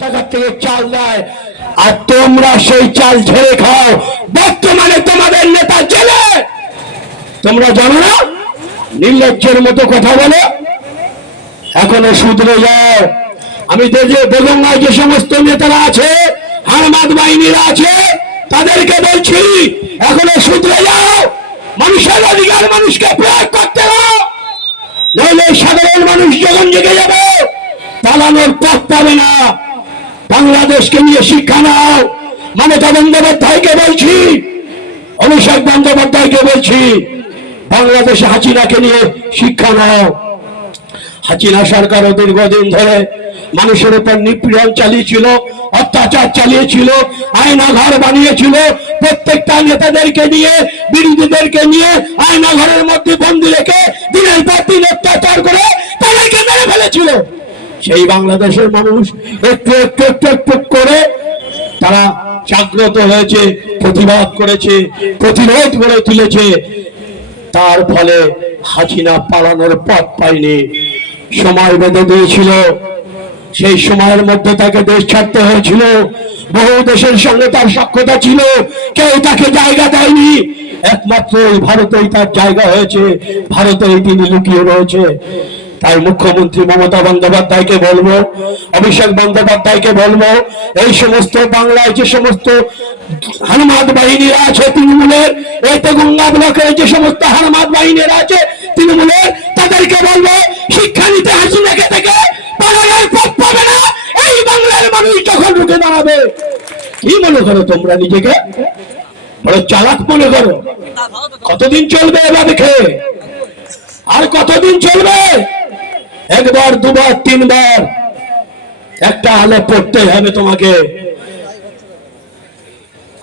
টাকার থেকে চাল দেয়, আর তোমরা সেই চাল ঝেড়ে খাও। বর্তমানে তোমাদের নেতা জেলে, তোমরা জানো না? নির্লজ্জের মতো কথা বলে এখনো শুধরে যাও। আমি বেগঙ্গায় যে সমস্ত নেতারা আছে, হারমাদ বাহিনীরা আছে, তাদেরকে বলছি এখনো শুধরে যাও। মানুষের অধিকার মানুষকে প্রয়োগ করতে দাও, নইলে সাধারণ মানুষ যখন জেগে যাবে পালানোর পথ পাবে না। বাংলাদেশকে নিয়ে শিক্ষা নাও। মমতা বন্দ্যোপাধ্যায়কে বলছি, অভিষেক বন্দ্যোপাধ্যায়কে বলছি, বাংলাদেশে হাসিনাকে নিয়ে শিক্ষা নাও। হাসিনা সরকারও দীর্ঘদিন ধরে মানুষের উপর নিপীড়ন চালিয়েছিল, অত্যাচার চালিয়েছিল, আয়নাঘর বানিয়েছিল। প্রত্যেকটা নেতাদেরকে নিয়ে, বিরোধীদেরকে নিয়ে আয়নাঘরের মধ্যে বন্দী রেখে দিনের পর দিন অত্যাচার করে তাদেরকে মেরে ফেলেছিল। সেই বাংলাদেশের মানুষ একটু একটু একটু একটু করে তারা জাগ্রত হয়েছে, প্রতিবাদ করেছে, প্রতিরোধ গড়ে তুলেছে। তার ফলে হাসিনা পালানোর পথ পায়নি, সময় বেঁধে দিয়েছিল। সেই সময়ের মধ্যে তাকে দেশ ছাড়তে হয়েছিল। বহু দেশের সঙ্গে তার সখ্যতা ছিল, কেউ তাকে জায়গা দেয়নি। একমাত্র ভারতেই তার জায়গা হয়েছে, ভারতেই তিনি লুকিয়ে রয়েছে। তাই মুখ্যমন্ত্রী মমতা বন্দ্যোপাধ্যায়কে বলবো, অভিষেক বন্দ্যোপাধ্যায়কে বলবো, এই সমস্ত বাংলায় যে সমস্ত হারমাদ বাহিনীরা আছে তৃণমূলের, এতে গঙ্গা ব্লকের যে সমস্ত হারমাদ বাহিনীরা আছে তৃণমূলের, তাদেরকে বলবো শিক্ষা নিতে হাসিনাকে থেকে পালানোর পথ পাবে না। এই বাংলার মানুষ যখন রুখে দাঁড়াবে। কি মনে করো তোমরা নিজেকে? বড় চালাক মনে করো? কতদিন চলবে এভাবে খেয়ে? আর কতদিন চলবে? একবার, দুবার, তিনবার একটা আলো পড়তে হবে তোমাকে।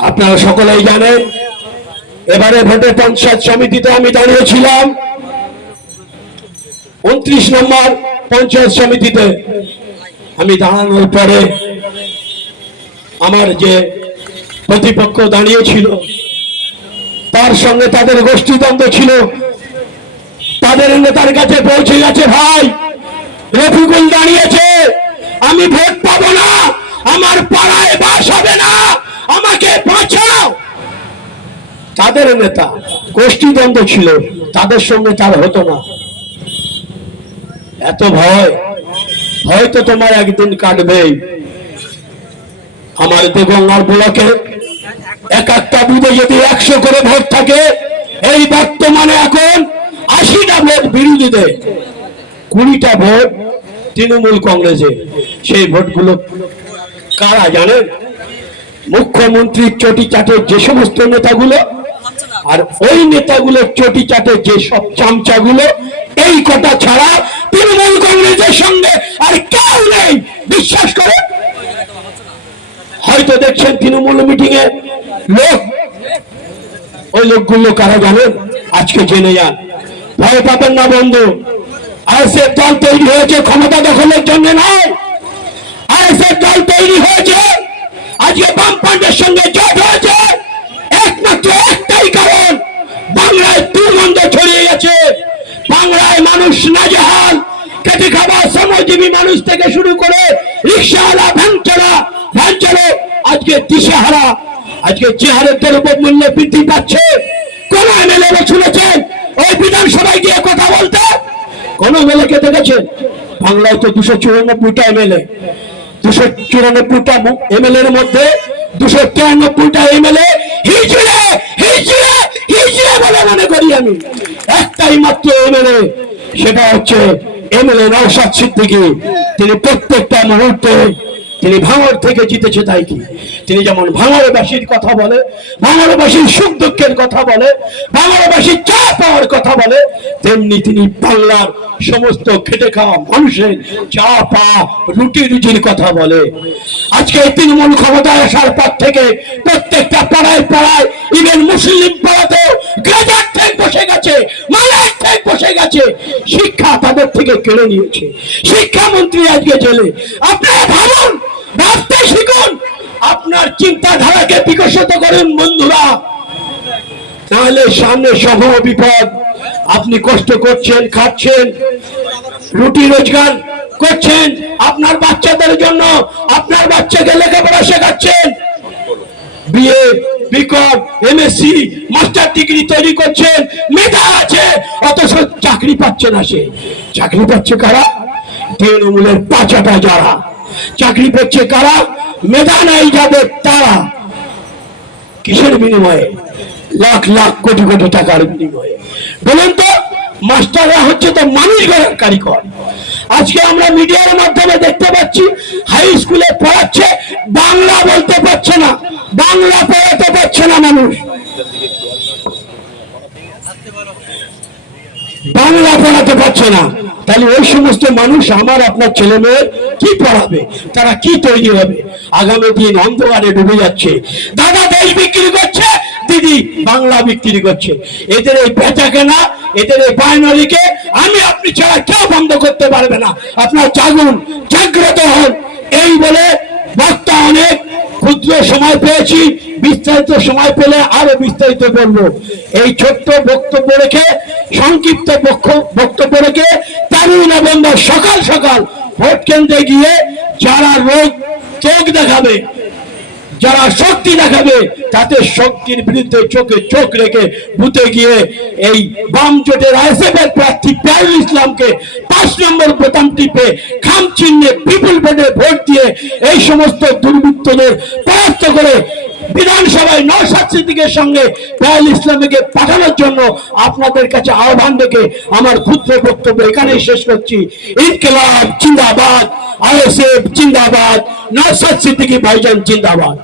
আপনারা সকলেই জানেন, এবারে ভোটে পঞ্চায়েত সমিতিতে আমি দাঁড়িয়েছিলাম, 29 নম্বর পঞ্চায়েত সমিতিতে। আমি দাঁড়ানোর পরে আমার যে প্রতিপক্ষ দাঁড়িয়েছিল তার সঙ্গে তাদের গোষ্ঠীদ্বন্দ্ব ছিল। তাদের নেতার কাছে পৌঁছে গেছে, ভাই রফিকুল দাঁড়িয়েছে, আমি ভোট পাবো না, আমার পাড়ায় বাস হবে না, আমাকে বাঁচাও। তাদের নেতা গোষ্ঠীদ্বন্দ্ব ছিল, তাদের সঙ্গে তার হতো না। এত ভয়, হয়তো তোমার একদিন কাটবেই। আমার দেগঙ্গার ব্লকে এক একটা বুথে যদি 100 করে ভোট থাকে, এই বর্তমানে এখন 80টা ভোট বিরোধীদের, 20টা ভোট তৃণমূল কংগ্রেসের। সেই ভোটগুলো কারা জানেন? মুখ্যমন্ত্রীর চটি চাটের যে সমস্ত নেতাগুলো, আর ওই নেতাগুলোর চটি চাটের যে সব চামচাগুলো, এই কটা ছাড়া তৃণমূল কংগ্রেসের সঙ্গে আর কেউ নেই। বিশ্বাস করে হয়তো দেখছেন তৃণমূল মিটিং এ লোক, ওই লোকগুলো কারা জানেন? আজকে জেনে যান, ভয় পাবেন না বন্ধু। আইএসএফ দল তৈরি হয়েছে ক্ষমতা দখলের জন্য নয়। আইএসএফ দল তৈরি হয়েছে, আজকে বামফ্রন্টের সঙ্গে জোট হয়েছে একমাত্র একটাই কারণ, বাংলায় দুর্গন্ধ ছড়িয়ে গেছে। বাংলায় মানুষ নাজেহাল, খেটে খাওয়া শ্রমজীবী মানুষ থেকে শুরু করে রিক্সাওয়ালা, ভ্যান চালক আজকে দিশেহারা। আজকে যে হারে দ্রব্যমূল্য বৃদ্ধি পাচ্ছে, কোন এমএলএ শুনেছেন ওই বিধানসভায় গিয়ে কথা বলতে? কোন এমএলএকে দেখেছেন? বাংলায় তো 294টা এমএলএ, 294টা এমএলএ এর মধ্যে 293টা এমএলএ হিজড়ে হিজড়ে হিজড়ে বলে মনে করি আমি। একটাই মাত্র এমএলএ, সেটা হচ্ছে এমএলএ নওশাদ সিদ্দিকী। তিনি প্রত্যেকটা মুহূর্তে তিনি ভাঙড় থেকে জিতেছে। তাই কি তিনি যেমন ভাঙড়বাসীর কথা বলে, ভাঙড়বাসীর সুখ দুঃখের কথা বলে, ভাঙড়বাসীর চা পাওয়ার কথা বলে, তেমনি তিনি বাংলার সমস্ত খেটে খাওয়া মানুষের চা পাওয়া, রুটি রুজির কথা বলে। আজকে তৃণমূল ক্ষমতায় আসার পর থেকে প্রত্যেকটা পাড়ায় পাড়ায়, ইভেন মুসলিম পাড়াতেও গ্রেজার থেকে বসে গেছে, মালার থেকে বসে গেছে। শিক্ষা তাদের থেকে কেড়ে নিয়েছে। শিক্ষামন্ত্রী আজকে জেলে। আপনারা ভাবুন, ভাবতে শিখুন, আপনার চিন্তাধারাকে বিকশিত করুন বন্ধুরা, তাহলে সামনে সহ বিপদ। আপনি কষ্ট করছেন, খাচ্ছেন, রুটি রোজগার করছেন আপনার বাচ্চাদের জন্য, আপনার BA, BCom, MSc, master degree তৈরি করছেন, মেধা আছে, অথচ চাকরি পাচ্ছে না। সে চাকরি পাচ্ছে কারা? তৃণমূলের পাচাটা যারা। চাকরি পাচ্ছে কারা? মেধা নাই যাদের তারা। কিসের বিনিময়ে? লাখ লাখ কোটি কোটি টাকার বিনিময়ে। বলুন তো, মাস্টাররা হচ্ছে তো মানুষ গড়ার কারিগর। আজকে আমরা মিডিয়ার মাধ্যমে দেখতে পাচ্ছি হাই স্কুলে পড়াচ্ছে, বাংলা বলতে পারছে না, বাংলা পড়াতে পারছে না মানুষ, বাংলা পড়াতে পারছে না। তাহলে ওই সমস্ত মানুষ আমার আপনার ছেলে মেয়ে কি পড়াবে? তারা কি তৈরি হবে? আগামী দিন অন্ধকারে ডুবে যাচ্ছে। দাদা দেশ বিক্রি করছে, দিদি বাংলা বিক্রি করছে। এদের এই বেচা কেনা, এদের এই বাইনারিকে আমি আপনি ছাড়া কেউ বন্ধ করতে পারবে না। আপনার জাগুন, জাগ্রত হন। এই বলে বক্তা অনেক ক্ষুদ্র সময় পেয়েছি, বিস্তারিত সময় পেলে আরো বিস্তারিত বলবো। এই ছোট্ট বক্তব্য রেখে, সংক্ষিপ্ত বক্তব্য রেখে 13 নভেম্বর সকাল সকাল ভোট কেন্দ্রে গিয়ে যারা চোখ দেখাবে, যারা শক্তি দেখাবে, তাতে শক্তির বিরুদ্ধে চোখে চোখ রেখে বুথে গিয়ে এই বাম জোটের আইএসএফ এর প্রার্থী পেয়ারুল ইসলামকে 5 নম্বর বোতাম টিপে খাম চিহ্নে বিপুল ভোটে ভোট দিয়ে এই সমস্ত দুর্বৃত্তদের পরাস্ত করে বিধানসভায় নওশাদ সিদ্দিকের সঙ্গে পেয়ারুল ইসলামকে পাঠানোর জন্য আপনাদের কাছে আহ্বান রেখে আমার ক্ষুদ্র বক্তব্য এখানেই শেষ করছি। ইনকিলাব জিন্দাবাদ, আইএসএফ জিন্দাবাদ, নওশাদ সিদ্দিকী ভাইজান জিন্দাবাদ।